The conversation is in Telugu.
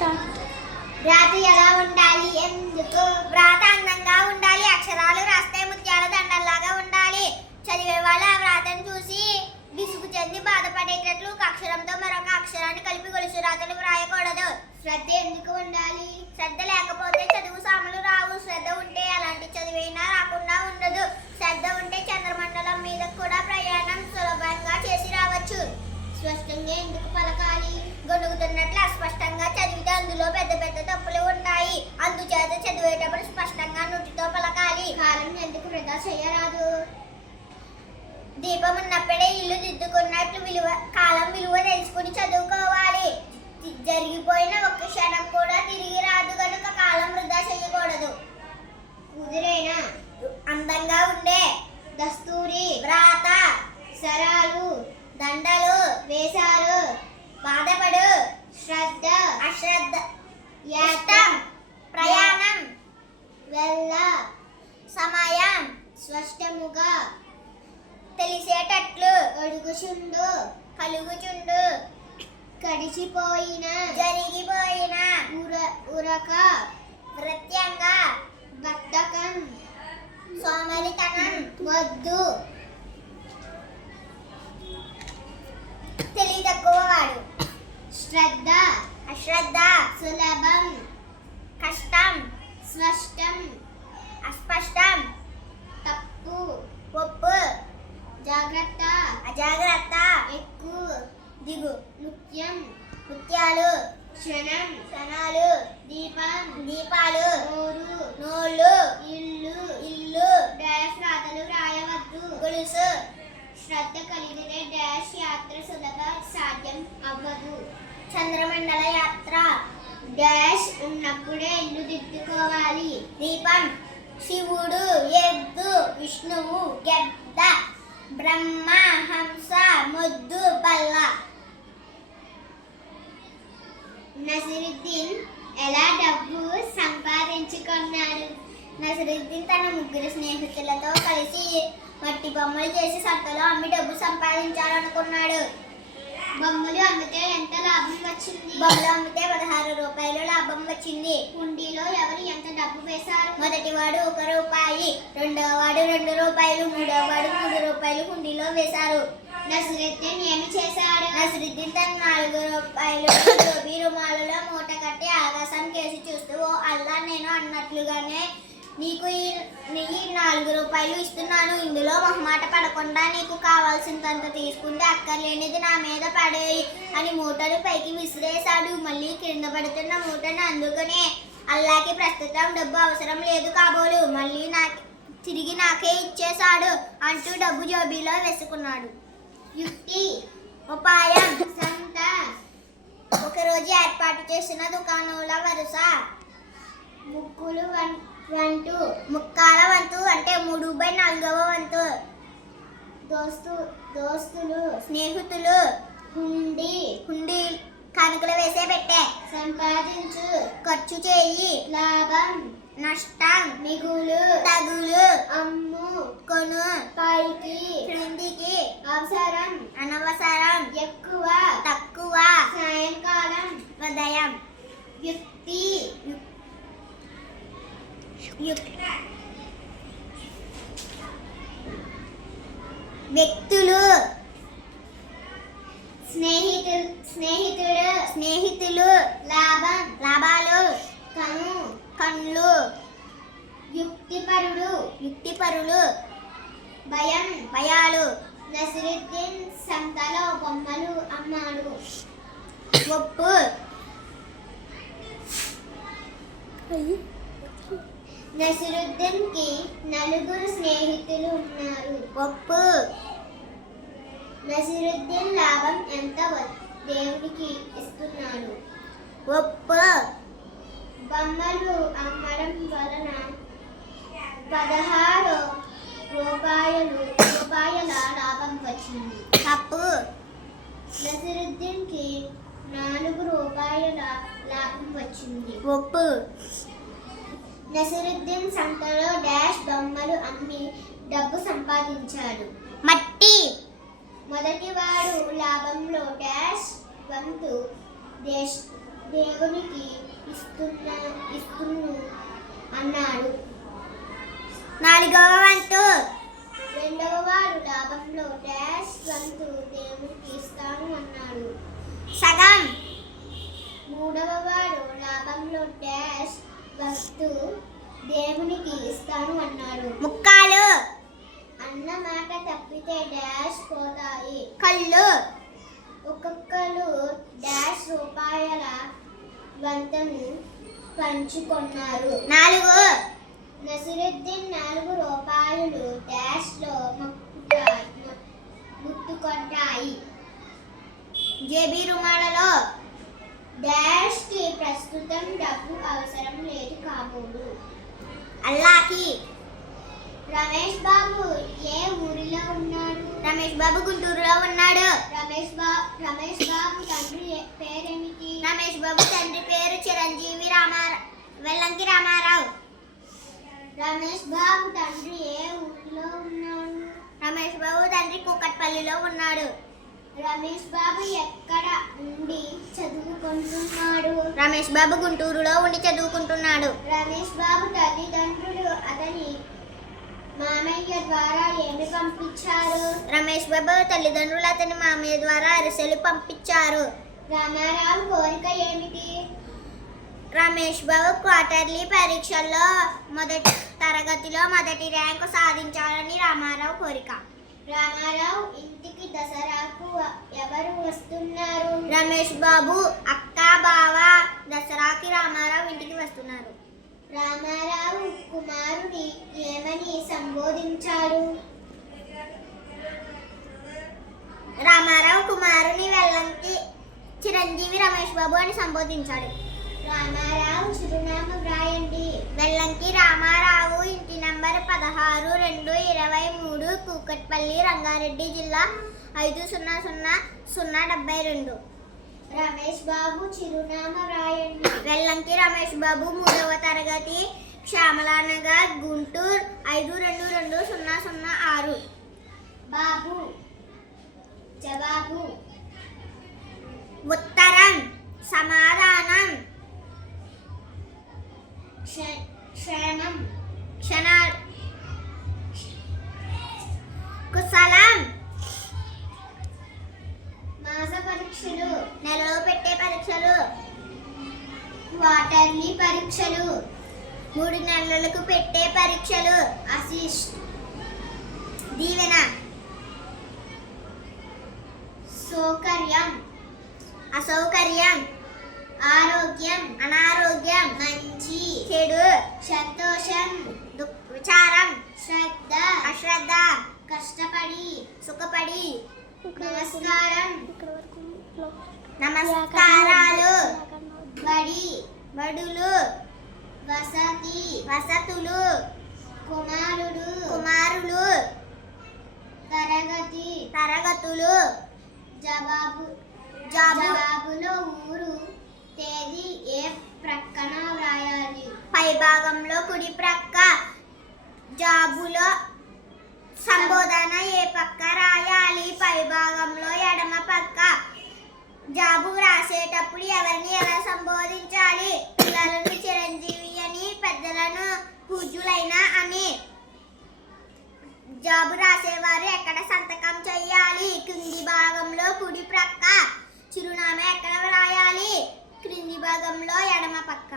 వ్రాత ఎలా ఉండాలి? ఎందుకు? వ్రాత అందంగా ఉండాలి. అక్షరాలు రాస్తే ముత్యాల దండల్లాగా ఉండాలి. చదివే వాళ్ళు ఆ వ్రాతను చూసి విసుగు చెంది బాధపడేటట్లు ఒక అక్షరంతో మరొక అక్షరాన్ని కలిపి గొలుసు రాతలు వ్రాయకూడదు. శ్రద్ధ ఎందుకు ఉండాలి? శ్రద్ధ లేకపోతే చదువు సాములు రావు. శ్రద్ధ ఉంటే అలాంటి చదివైనా రాకుండా ఉండదు. శ్రద్ధ ఉంటే చంద్రమండలం మీద కూడా ప్రయాణం సులభంగా చేసి రావచ్చు. స్పష్టంగా ఎందుకు పలకాలి? గొనుగుతున్నట్లు అస్పష్టంగా చదివితే అందులో పెద్ద పెద్ద తప్పులు ఉంటాయి. అందుచేత చదివేటప్పుడు స్పష్టంగా నుటితో పలకాలి. కాలం ఎందుకు వృధా చేయరాదు? దీపం ఉన్నప్పుడే ఇల్లు దిద్దుకున్నట్లు కాలం విలువ తెలుసుకుని చదువుకోవాలి. జరిగిపోయిన ఒక్క క్షణం కూడా తిరిగి రాదు కనుక కాలం వృధా చేయకూడదు. కుదిరేనా? అందంగా ఉండే దస్తూరి, వ్రాత, సరాలు, దండలు వేశారు. బాధపడు, శ్రద్ధ, అశ్రద్ధ, యాత్రం, ప్రయాణం, వెళ్ళ, సమయం, స్పష్టముగా తెలిసేటట్లు, అడుగుచుండు, కలుగుచుండు, కడిచిపోయిన, జరిగిపోయిన, ఉరక, వృత్యంగా, బద్ధకం, సోమరితనం, వద్దు, తెలివి తక్కువవాడు. శ్రద్ధ, అశ్రద్ధ, సులభం, కష్టం, స్పష్టం, అస్పష్టం, తప్పు, ఒప్పు, జాగ్రత్త, అజాగ్రత్త, ఎక్కువ, దిగు, నృత్యం, నృత్యాలు, క్షణం, క్షణాలు, దీపం, దీపాలు, నోరు, నోళ్ళు, ఇల్లు, ఇల్లు, డాష్ రాతలు రాయవద్దు. గొలుసు, శ్రద్ధ కలిగితే డాష్ యాత్ర సులభ సాధ్యం అవ్వదు. చంద్రమండల యాత్ర డాష్ ఉన్నప్పుడే ఇల్లు దిద్దుకోవాలి. దీపం, శివుడు, ఎద్దు, విష్ణువు, గెద్ద, బ్రహ్మ, హంస, మొద్దు, బల్ల. నసిరుద్దీన్ ఎలా డబ్బు సంపాదించుకున్నాడు? నసిరుద్దీన్ తన ముగ్గురు స్నేహితులతో కలిసి మట్టి బొమ్మలు చేసి సంతలో అమ్మి డబ్బు సంపాదించాలనుకున్నాడు. బొమ్మలు అమ్మితే ఎంత లాభం వచ్చింది? బొమ్మలు అమ్మితే 16 రూపాయలు లాభం వచ్చింది. హుండీలో ఎవరు ఎంత డబ్బు వేశారు? మొదటివాడు 1 రూపాయి, రెండోవాడు 2 రూపాయలు, మూడోవాడు 3 రూపాయలు హుండీలో వేశారు. నసిరుద్దీన్ ఏమి చేశాడు? నసిరుద్దీన్ తన 4 రూపాయలు జోబీ రుమాలలో మూట కట్టి ఆకాశం కేసి చూస్తూ, ఓ అల్లా, నేను అన్నట్లుగానే నీకు ఈ 4 రూపాయలు ఇస్తున్నాను. ఇందులో మొహమాట పడకుండా నీకు కావాల్సినంత తీసుకుంటే అక్కర్లేనిది నా మీద పడేయి అని మూటను పైకి విసిరేశాడు. మళ్ళీ కింద పడుతున్న మూటను అందుకునే, అల్లాకి ప్రస్తుతం డబ్బు అవసరం లేదు కాబోలు, మళ్ళీ తిరిగి నాకే ఇచ్చేశాడు అంటూ డబ్బు జోబీలో వేసుకున్నాడు. యుక్తి, ఉపాయం, సంత. ఒకరోజు ఏర్పాటు చేసిన దుకాణాల వరుస. ముక్కులు వంతు, ముక్కాల వంతు అంటే 3/4వ వంతు. దోస్తులు, స్నేహితులు. హుండీ, హుండీ కానుకలు వేసే పెట్టే. సంపాదించు, ఖర్చు చేయి. లాభం, నష్టం, మిగులు, తగులు, అమ్ము, కొను, పైకి, క్రిందికి, అవసరం, అనవసరం, ఎక్కువ, తక్కువ, సాయంకాలం, ఉదయం. యుక్తి, వ్యక్తులు, స్నేహితులు, లాభం, లాభాలు, కన్నులు, యుక్తిపరులు, భయం, భయాలు. నసిరుద్దీన్ సంతలో బొమ్మలు అమ్మాడు. ఒప్పు, నసిరుద్దీన్ కి 4 స్నేహితులు ఉన్నారు. ఒప్పు. నసిరుద్దీన్ లాభం ఎంత దేవునికి ఇస్తున్నాడు. ఒప్పు. బొమ్మలు అమ్మడం వలన 16 రూపాయల లాభం వచ్చింది. తప్పు. నసిరుద్దీన్ కి 4 రూపాయల లాభం వచ్చింది. ఒప్పు. నసిరుద్దీన్ సంతలో డాష్ బొమ్మలు అమ్మి డబ్బు సంపాదించాడు. మట్టి. మొదటివాడు లాభంలో డాష్ వంతు దేవునికి ఇస్తును అన్నాడు. 4వ వంతు. 2వ వాడు లాభంలో డాష్ వంతు దేవునికి ఇస్తాను అన్నాడు. సగం. 3వ వాడు లాభంలో డాష్ వంతు దేవునికి ఇస్తాను అన్నాడు. ముక్కాలు. అన్న మాట తప్పితే డాష్ పోతాయి. కళ్ళు. ఒక్కొక్కరు డాష్ రూపాయల వంతను పంచుకున్నారు. 4. నసిరుద్దీన్ 4 రూపాయలు డాష్ లో ముట్టుకొంటాయి. జేబీ రుమాలలో డాష్ కి ప్రస్తుతం డబ్బు అవసరం లేదు కాబోలు. అల్లాకి. రమేష్ బాబు ఏ ఊరిలో ఉన్నాడు? రమేష్ బాబు గుంటూరులో ఉన్నాడు. రమేష్ బాబు తండ్రి పేరేమిటి? రమేష్ బాబు తండ్రి పేరు చిరంజీవి వెల్లంకి రామారావు. రమేష్ బాబు తండ్రి ఏ ఊరిలో ఉన్నాడు? రమేష్ బాబు తండ్రి కూకట్పల్లిలో ఉన్నాడు. రమేష్ బాబు ఎక్కడ ఉండి చదువుకుంటున్నాడు? రమేష్ బాబు గుంటూరులో ఉండి చదువుకుంటున్నాడు. రమేష్ బాబు తల్లిదండ్రులు అతని మామయ్య ద్వారా ఏమి పంపించారు? రమేష్ బాబు తల్లిదండ్రులు అతని మామయ్య ద్వారా అరిసెలు పంపించారు. రామారావు కోరిక ఏమిటి? రమేష్ బాబు క్వార్టర్లీ పరీక్షల్లో మొదటి తరగతిలో మొదటి ర్యాంకు సాధించాలని రామారావు కోరిక. రామారావు ఇంటికి దసరాకు ఎవరు వస్తున్నారు? రమేష్ బాబు అక్క బావ దసరాకి రామారావు ఇంటికి వస్తున్నారు. రామారావు కుమారుని ఏమని సంబోధించాడు? రామారావు కుమారుని వెల్లంకి చిరంజీవి రమేష్ బాబు అని సంబోధించాడు. రామారావు చిరునామా వ్రాయండి. వెల్లంకి రామారావు, ఇంటి నంబర్ 16-2-23, కూకట్పల్లి, రంగారెడ్డి జిల్లా 500072. రమేష్ బాబు చిరునామా వ్రాయండి. వెల్లంకి రమేష్ బాబు 3వ తరగతి, శ్యామలానగర్, గుంటూరు 522006. బాబు జవాబు. ఉత్తరం సమాధానం. క్షణం క్షణాలు. కుశలం. మాస పరీక్షలు నెలలో పెట్టే పరీక్షలు. క్వార్టర్లీ పరీక్షలు 3 నెలలకు పెట్టే పరీక్షలు. అసిస్ట్ దీవెన. సౌకర్యం అసౌకర్యం. ఆరోగ్యం అనారోగ్యం. మంచి చెడు. సంతోషం విచారం. శ్రద్ధ అశ్రద్ధ. కష్టపడి సుఖపడి. నమస్కారం నమస్కారాలు. బడి బడులు. వసతి వసతులు. కుమారుడు కుమారులు. తరగతి తరగతులు. జవాబులో ఊరు తేదీ ఏ ప్రక్కన వ్రాయాలి? పై భాగంలో కుడి ప్రక్క. జాబులో సంబోధన ఏ పక్క రాయాలి? పై భాగంలో ఎడమ పక్క. జాబు రాసేటప్పుడు ఎవరిని ఎలా సంబోధించాలి? పిల్లలను చిరంజీవి అని, పెద్దలను పూజ్యులైన అని. జాబు రాసేవారు ఎక్కడ సంతకం చేయాలి? క్రింది భాగంలో కుడి ప్రక్క. చిరునామా ఎక్కడ వ్రాయాలి? క్రింది భాగంలో ఎడమ పక్క.